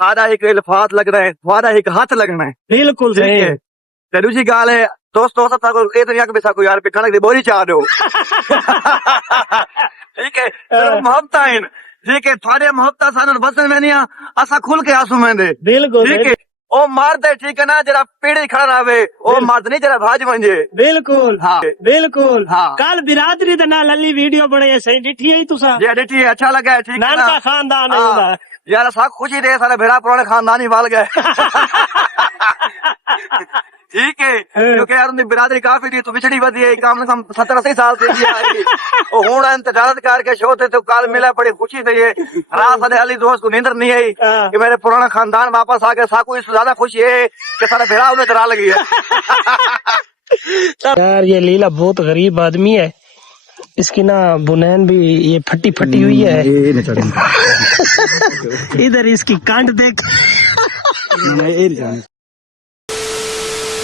सारा एक अल्फाज लगना है, तुम्हारा एक हाथ लगना है। बिल्कुल ठीक सही है। ते दूसरी गाल है दोस्तों सब ताको ए दुनिया के बेसा को यार पे कणक दी बोरी चाह दो। ठीक है। सिर्फ मोहब्बत है। ठीक है। थारे मोहब्बत सानन बसन में नहीं असा खुल के आंसू में दे। बिल्कुल ठीक है। ओ मर्द है ठीक है ना जरा पीढ़ी खड़ा रहे ओ मर्द नहीं जरा भाज मंजे। बिल्कुल हाँ बिल्कुल हाँ कल बिरादरी दे नाल अली वीडियो बनाई सही डिठी है तुसा जी डिठी अच्छा लगा है। ठीक है नानका ना खानदान है हाँ। उदा यार सा खुशी दे सारे भेड़ा पुराने खानदानी वाल गए। ठीक है क्योंकि यार उनकी बिरादरी काफी थी तो बिछड़ी बदी है कम से कम 70-80 साल से हूं इंतजारत करके शो थे तो कल मिला बड़ी खुशी थी ये रात सारे अली दोस्त को नींदर नहीं आई कि मेरे पुराना खानदान वापस आ गए साकू इससे ज्यादा खुशी है कि सारा भेड़ा उन्हें चरा लगी है। यार ये लीला बहुत गरीब आदमी है इसकी ना बुनैन भी ये फटी फटी हुई है। इधर इसकी कांड देख।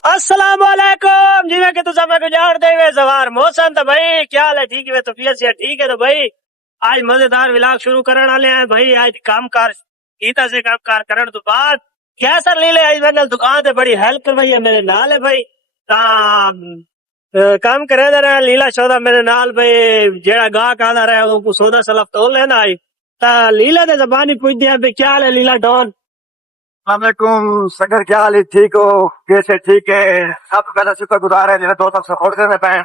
अस्सलाम वालेकुम जिवे के तुसा मैं गुजार दे वे जवार मौसम तो भाई क्या हाल है ठीक है तो से ठीक है तो भाई आज मजेदार व्लॉग शुरू करने वाले हैं भाई आज कामकार गीता से कामकार करने तो बाद क्या सर ले ले आज मैंने दुकान से बड़ी हेल्प करवाई है मेरे नाल है भाई काम करे दे रहा लीला सौदा मेरे नाल भाई जेड़ा गाहक आदा रहा वो सौदा सलफ तो लेना आई ता लीला दे जबानी पूछ दिया भाई क्या हाल है लीला डॉन। वालेकुम सगर क्या हाल है ठीक हो कैसे ठीक है सब का शुक्र गुजार है जिन्हें दोस्तों सपोर्ट करने पाए।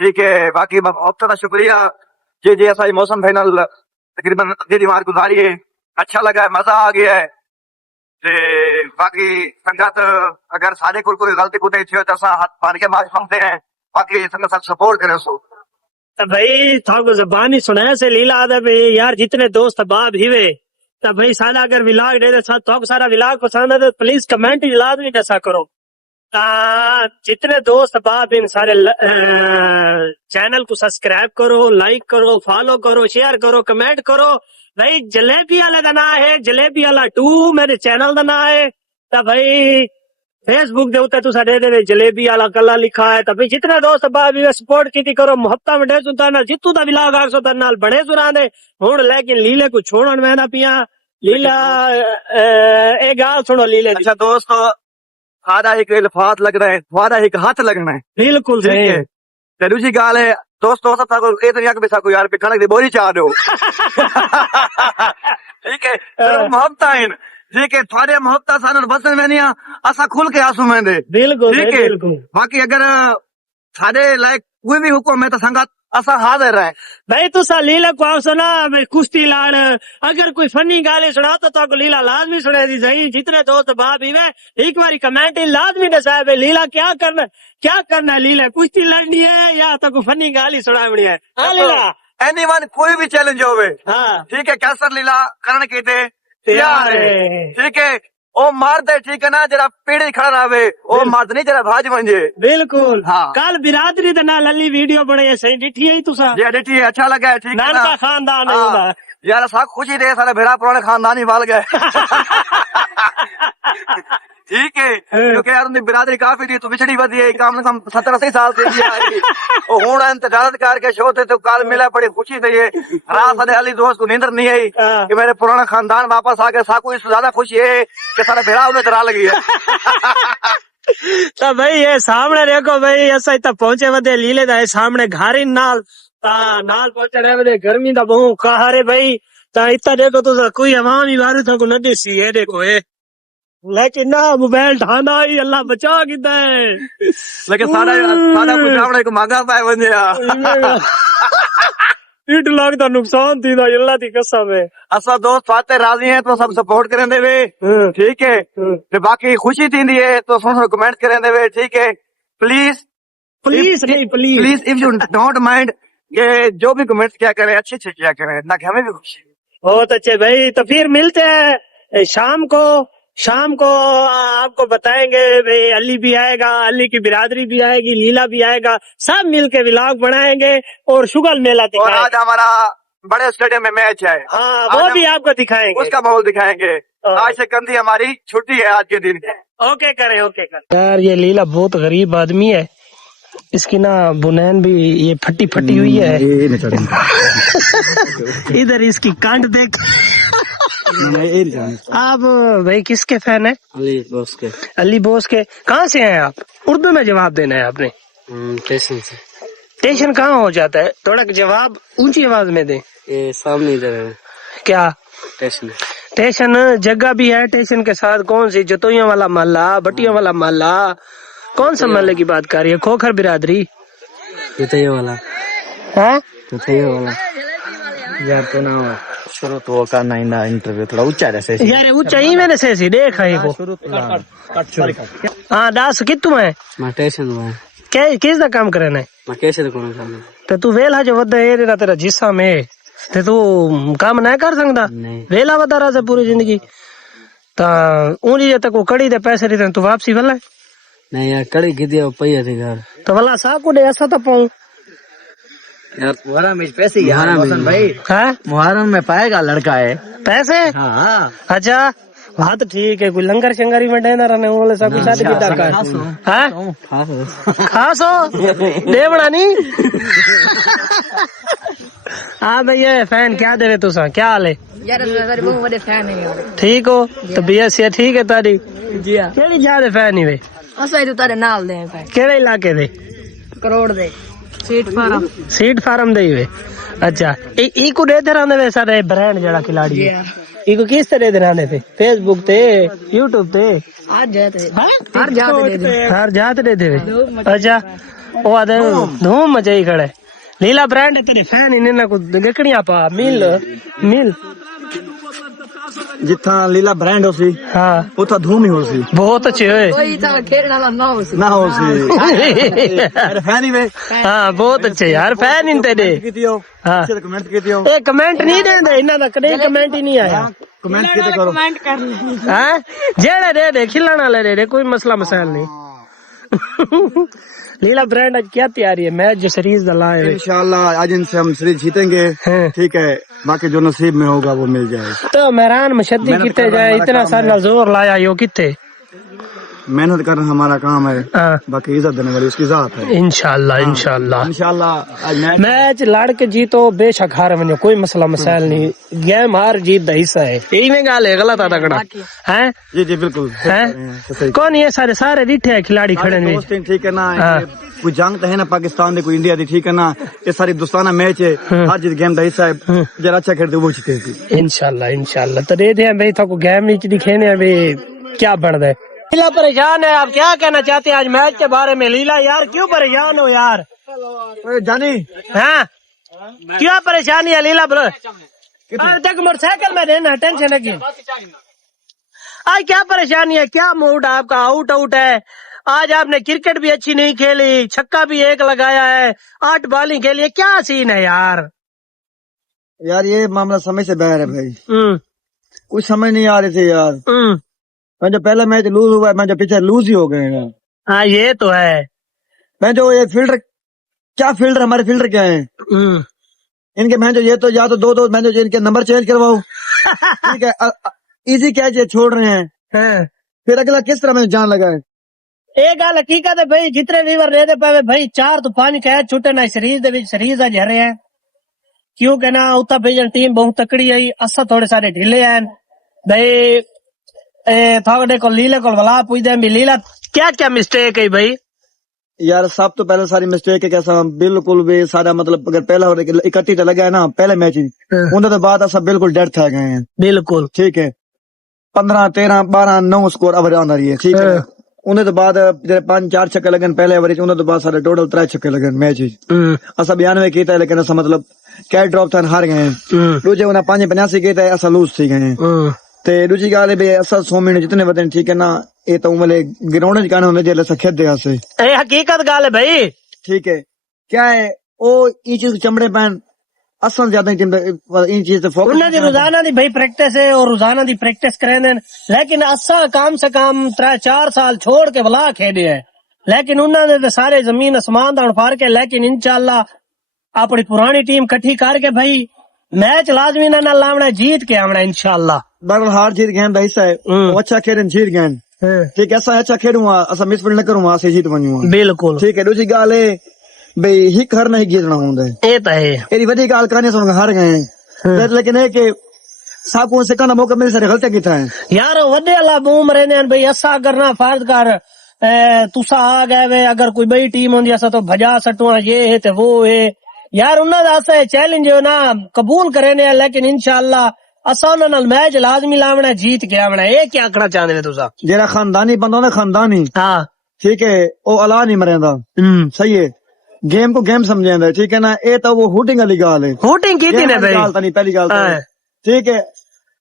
ठीक है बाकी बहुत का शुक्रिया जी जी ऐसा ही मौसम फाइनल तकरीबन आधी मार गुजारी है अच्छा लगा है मजा आ गया है। ते बाकी संगत अगर सारे को कोई गलती कुछ थी तो हाथ पान के माफ मांगते हैं बाकी संगत सब सपोर्ट करें उसको। तो भाई थाको जबानी सुनाया से लीला आदा भाई यार जितने दोस्त बाप हिवे तो भाई सादा अगर विलाग दे तो सारा विलाग पसंद है तो प्लीज कमेंट लाजमी जैसा करो जितने दोस्त बाप इन सारे चैनल को सब्सक्राइब करो लाइक करो फॉलो करो शेयर करो कमेंट करो। भाई जलेबी वाले का ना है जलेबी वाला 2 मेरे चैनल का ना है तो भाई फेसबुक दे उत्ते तुसा दे दे जलेबी वाला कला लिखा है तो भाई जितने दोस्त बाप भी सपोर्ट की करो मोहब्बत में दे सुता ना जितू दा विलाग आसो ता नाल बड़े सुरा दे हुन लेकिन लीले को छोड़न में ना पिया लीला एक गाल सुनो लीले। अच्छा दोस्तों सारा एक अल्फाज लगना है तुम्हारा एक हाथ लगना है। बिल्कुल सही है। ते दूसरी गाल है दोस्तों सब ताको ए दुनिया के बेसा को यार पे कणक दी बोरी चाह दो। ठीक है। सिर्फ मोहब्बत है। ठीक है। थारे मोहब्बत सानन बसन में नहीं असा खुल के आंसू में दे। बिल्कुल ठीक है। बिल्कुल बाकी अगर थारे लायक कोई भी हुक्म है तो संगत असा हाजिर है भाई तुसा लीला को आओ सुना कुश्ती लाड़ अगर कोई फनी गाली सुना तो लीला लाजमी सुने दी सही जितने दोस्त बाप ही एक बारी कमेंट लाजमी दसा है लीला क्या करना है लीला कुश्ती लड़नी है या तो कोई फनी गाली सुनावनी है। हाँ लीला एनीवन कोई भी चैलेंज होवे हाँ ठीक है कैसर लीला करण के दे तैयार है। ठीक है। ओ मर्द है ठीक है ना जरा पीढ़ी खड़ा रहे ओ मर्द नहीं जरा भाज मंजे। बिल्कुल हाँ। कल बिरादरी दे नाल अली वीडियो बनाई सही डिठी है तुसा जी डिठी अच्छा लगा है। ठीक है नानका खानदान है उदा यार सा खुशी दे सारे भेड़ा पुराने खानदानी वाल गए। ठीक है क्योंकि यार उनकी बिरादरी काफी थी तो बिछड़ी बदी है कम से कम 70-80 साल से हूं इंतजारत करके शो थे तो कल मिला बड़ी खुशी थी ये रात सारे अली दोस्त को नींदर नहीं आई कि मेरे पुराना खानदान वापस आ गए साकू इससे ज्यादा खुशी है कि सारे भेड़ा उन्हें चरा लगी है। तो भाई ये सामने देखो भाई ऐसा इतना पहुंचे वधे लीले दा सामने घारी नाल पहुंचे रहे वधे गर्मी दा बहु कहारे भाई ता इतना देखो तो कोई अवाम ही बारू था को न देसी है देखो ये लेकिन ना मोबाइल ढाना ही अल्लाह बचा किदा है लेकिन सारा कुछ सामने को मांगा पाए बंदे इट लाख दा नुकसान थी दा अल्लाह दी कसम है। असा दोस्त फाते राजी हैं तो सब सपोर्ट करें देवे। ठीक है। ते बाकी खुशी थी है तो सुनो कमेंट करें देवे। ठीक है। Please if you don't mind ये जो भी कमेंट क्या करें अच्छे क्या करें ना कि हमें भी खुशी बहुत अच्छे भाई तो फिर मिलते हैं शाम को आपको बताएंगे भाई अली भी आएगा अली की बिरादरी भी आएगी लीला भी आएगा सब मिलके व्लॉग बनाएंगे और शुगल मेला दिखाएंगे। और आज हमारा बड़े स्टेडियम में मैच है हाँ वो भी आपको दिखाएंगे उसका माहौल दिखाएंगे। आज से कंधी हमारी छुट्टी है आज के दिन। ओके करें यार ये लीला बहुत गरीब आदमी है इसकी ना बुनैन भी ये फटी हुई है। इधर इसकी कांड देख। आप भाई किसके फैन है? अली बॉस के अली बोस के। कहाँ से हैं आप? उर्दू में जवाब देना है आपने। स्टेशन से। स्टेशन कहाँ हो जाता है? थोड़ा जवाब ऊंची आवाज में दे। ये सामने इधर है क्या स्टेशन? स्टेशन जगह भी है स्टेशन के साथ? कौन सी? जतोइयों वाला मोहल्ला, भटियों वाला मोहल्ला? कौन सा मोहल्ले की बात कर रही है? खोखर बिरादरी ये वाला है? ये वाला यार तो ना शुरू तो करना ही इंटरव्यू थोड़ा ऊंचा जैसे यार ऊंचा ही मैंने से देख है को। हाँ दास कितु है? मैं स्टेशन में क्या किस दा काम करना है? मैं कैसे करूँ काम? तो तू वेला जो वदा है तेरा जिस्सा में ते तू काम ना कर सकता? नहीं वेला वदा रहा पूरी जिंदगी ता ऊंची जे तक कड़ी दे पैसे रहते तू वापसी वाला नहीं यार कड़ी गिद्दी पहिया थी घर तो वाला सा को दे ऐसा तो पाऊं यार मुहर्रम में पैसे यार भाई है मुहर्रम में पाएगा लड़का है पैसे। हाँ अच्छा बात ठीक है। कोई लंगर शंगरी में देना रहने वाले सब कुछ शादी किता कर हैं खास हो देवड़ा नहीं। हाँ भैया फैन क्या दे रहे तुसा? क्या हाल है? यार मेरे बहुत बड़े फैन है। ठीक हो तो बीएससी ठीक है तारी? जी हां। केड़ी ज्यादा फैन ही वे? असाई तो तारे नाल दे भाई। केड़े इलाके दे? करोड़ दे सीट फार्म दे वे। अच्छा ई को देते रहंदे वे सारे ब्रांड जड़ा खिलाड़ी जी है हां। इको किस तरह दे रहंदे थे? फेसबुक ते यूट्यूब ते आज जाते हर जाते दे हर जात दे थे वे। अच्छा ओ आदे धूम मचाई खड़े लीला ब्रांड तेरे फैन इन ना को गकड़ियां पा मिल मिल जिथा लीला ब्रांड होसी हाँ उथा धूम ही होसी। बहुत अच्छे हुए कोई था खेलने वाला ना हो ना होसी अरे फैन ही वे। हाँ बहुत अच्छे यार फैन इन तेरे। कीतियो हाँ कमेंट कीतियो ए कमेंट नहीं देंदे इन्हां दा कदे कमेंट ही नहीं आया। कमेंट कीते करो कमेंट कर ले। हाँ जेड़े दे खिलाने वाले दे कोई मसला मसाइल नहीं। लीला ब्रांड आज क्या तैयारी है? मैच जो सीरीज दला है इंशाल्लाह आज इनसे हम सीरीज जीतेंगे। हाँ। ठीक है बाकी जो नसीब में होगा वो मिल जाएगा। तो मेहरान मशद्दी कितने जाए इतना सारा जोर लाया यो कितने मेहनत करना हमारा काम है। हाँ बाकी इज्जत देने वाली उसकी जात है। इंशाल्लाह इंशाल्लाह इंशाल्लाह आज मैच लड़ के जीतो बेशक हार वनो कोई मसला मसाइल नहीं। गेम हार जीत दा हिस्सा है। यही में गाल है गलत आता कड़ा है। जी जी बिल्कुल हैं कौन ये सारे सारे डिठे है खिलाड़ी खड़े ने? ठीक है ना हाँ। कोई जंग तो है ना पाकिस्तान दे कोई इंडिया दी ठीक है ना ये सारी दोस्ताना मैच है। हर चीज गेम का हिस्सा है जरा अच्छा खेलते वो जीतेगी इंशाल्लाह इंशाल्लाह। तो दे दे भाई थको गेम नीचे दिखेने अभी क्या बन रहा है? लीला परेशान है आप क्या कहना चाहते हैं आज मैच के बारे में? लीला यार क्यों परेशान हो यार? जानी हाँ क्या परेशानी है लीला ब्रो? तक मोटरसाइकिल में रहना टेंशन लगी। आज क्या परेशानी है? क्या मूड आपका? आउट आउट है आज आपने क्रिकेट भी अच्छी नहीं खेली छक्का भी एक लगाया है 8 बॉलिंग खेली है क्या सीन है यार? यार ये मामला समय से बाहर है भाई। कुछ समझ नहीं आ रही थी यार। मैं जो पहला मैच लूज हुआ है मैं जो पीछे लूज ही हो गए हैं। हाँ ये तो है। मैं जो ये फील्डर क्या फील्डर हमारे फील्डर क्या है इनके मैं जो ये तो या तो दो मैं जो इनके नंबर चेंज करवाऊं। ठीक है इजी कैच ये छोड़ रहे हैं फिर अगला किस तरह में जान लगा है। एक गल हकीकत है भाई जितने वीवर रहते पावे भाई 4 तो 5 कैच छुटे ना सीरीज अज हरे हैं क्योंकि ना उत्तर भेजन टीम बहुत तकड़ी है असा थोड़े सारे ढीले हैं भाई। थोड़े को लीला को वला पूछते भी लीला क्या क्या मिस्टेक है भाई? यार सब तो पहले सारी मिस्टेक है कैसा बिल्कुल भी सारा मतलब अगर पहला 31 लगा है ना पहले मैच उन्हें तो बाद सब बिल्कुल डर था गए हैं बिल्कुल। ठीक है 15 13 12 9 स्कोर ओवर आना रही है। ठीक है उन्हें तो बाद 5-4 छक्के लगन पहले एवरेज उन्हें तो बाद सारे टोटल 3 छक्के लगन मैच असा 92 किया है लेकिन ऐसा मतलब कैच ड्रॉप था हार गए हैं। दूजे उन्हें 5-85 किया है ऐसा लूज थी गए हैं। ते दूजी गाल है भाई असा 100 मिनट जितने बदन ठीक है ना ये तो उमले ग्राउंड गाने होने जेल ऐसा खेद दे से हकीकत गाल है भाई। ठीक है क्या है ओ ये चीज चमड़े पैन असल ज्यादा इन चीज से फोकस रोजाना दी भाई प्रैक्टिस है और रोजाना दी प्रैक्टिस करें लेकिन असा कम से कम 3-4 साल छोड़ के भला खेडे है लेकिन उन्होंने तो सारे जमीन आसमान दा फाड़ के लेकिन इंशाल्लाह अपनी पुरानी टीम कट्ठी करके भाई मैच लाजमी ना लावना जीत के आना इंशाल्लाह। बरल हार जीत गए भाई साहब अच्छा खेलन जीत गए। ठीक है ऐसा अच्छा खेलूंगा ऐसा मिसफील्ड न करूंगा ऐसे जीत बनूंगा बिल्कुल। ठीक है दूसरी गाल है भाई हिक हर नहीं गिरना होंगे ये तो है एरी वडी गाल कहने सुन हार गए लेकिन है कि साहब को सिखण दा मौका मिले सारे गलतियां किथा है यार वड्डे अल्लाह बूम रहने हैं भाई असा करना फर्ज कर तुसा आ गए वे अगर कोई बड़ी टीम होंदी असा तो भजा सटवा ये है ते वो है यार उन्होंने असा चैलेंज हो ना कबूल करेने लेकिन इंशाअल्लाह असा उन्हां नाल मैच लाजमी लावना जीत के आवना ये क्या आखना चाहते हो तुसा जेड़ा खानदानी बंदा ना खानदानी हाँ ठीक है ओ अला नहीं मरेंदा सही है गेम को गेम समझेंदा ठीक है ना ए तो वो हुटिंग वाली गाल है वोटिंग की थी ना भाई गाल नहीं पहली गाल हाँ। ठीक है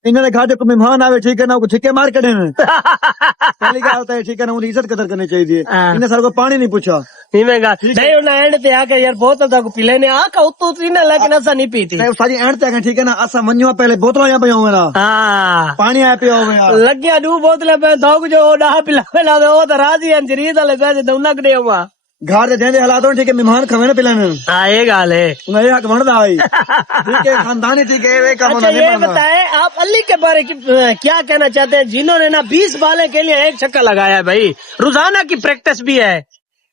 इन्होंने घाट को मेहमान आवे ठीक है ना वो ठिके मार कड़े ने पहली गाल तो है ठीक है ना उनकी इज्जत कदर करनी चाहिए हाँ। इन्हें सर को पानी नहीं पूछा नहीं उन्हें एंड पे आके यार बहुत तक पीले ने आका उतो थी ना लेकिन असा नहीं पीती नहीं, सारी एंड तक है ठीक है ना असा मनियो पहले बोतल यहाँ पे होवे ना हाँ पानी आया पे होवे यार लग गया दू बोतले पे दौग जो डा पिलावे ना वो तो राजी है जरीद वाले पैसे दौना कड़े हुआ घर दे देंदे हालात ठीक है मेहमान खवे ना पिलाने हाँ ये गाल है उन्हें हक बनदा भाई ठीक है खानदानी ठीक है वे काम अच्छा ये बताए आप अली के बारे की क्या कहना चाहते हैं जिन्होंने ना 20 बाले के लिए एक छक्का लगाया है भाई रोजाना की प्रैक्टिस भी है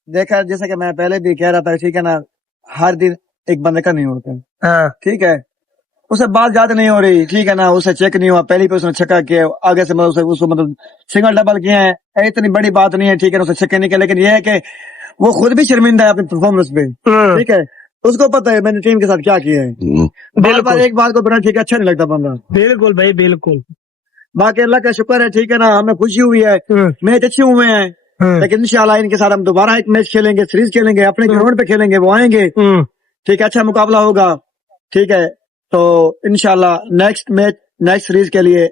देखा जैसा कि मैं पहले भी कह रहा था ठीक है ना हर दिन एक बंदे का नहीं होता हाँ ठीक है उसे बात ज्यादा नहीं हो रही ठीक है ना उसे चेक नहीं हुआ पहली पे उसने छक्का किया आगे से मतलब उसको मतलब सिंगल डबल किया है इतनी बड़ी बात नहीं है ठीक है उसे छक्के नहीं किया लेकिन यह है कि वो खुद भी शर्मिंदा है अपनी परफॉर्मेंस पे ठीक है उसको पता है मैंने टीम के साथ क्या किया है बार बार एक बात को बिना ठीक है अच्छा नहीं लगता बंदा बिल्कुल भाई बिल्कुल बाकी अल्लाह का शुक्र है ठीक है ना हमें खुशी हुई है मैच अच्छे हुए हैं लेकिन इंशाल्लाह इनके साथ हम दोबारा एक मैच खेलेंगे सीरीज खेलेंगे अपने ग्राउंड पे खेलेंगे वो आएंगे ठीक है अच्छा मुकाबला होगा ठीक है तो इंशाल्लाह नेक्स्ट मैच नेक्स्ट सीरीज के लिए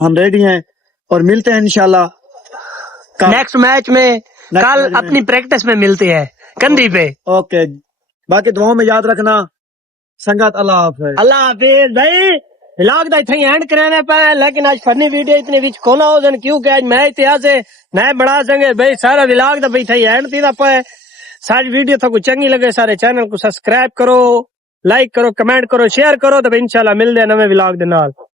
हम रेडी हैं और मिलते हैं इंशाल्लाह नेक्स्ट मैच में कल अपनी प्रैक्टिस में मिलते हैं कंधी पे ओके बाकी दुआओं में याद रखना संगत अल्लाह हाफिज अल्लाह हाफिज भाई व्लॉग दा इथे एंड कराने पे लेकिन आज फनी वीडियो इतने विच कोना हो जन क्योंकि आज मैच इतिहास है नए बना संगे भाई सारा व्लॉग दा भाई इथे एंड थी पे सारी वीडियो तो चंगी लगे सारे चैनल को सब्सक्राइब करो लाइक करो कमेंट करो शेयर करो तो इंशाल्लाह मिलदे नवे व्लॉग दे नाल।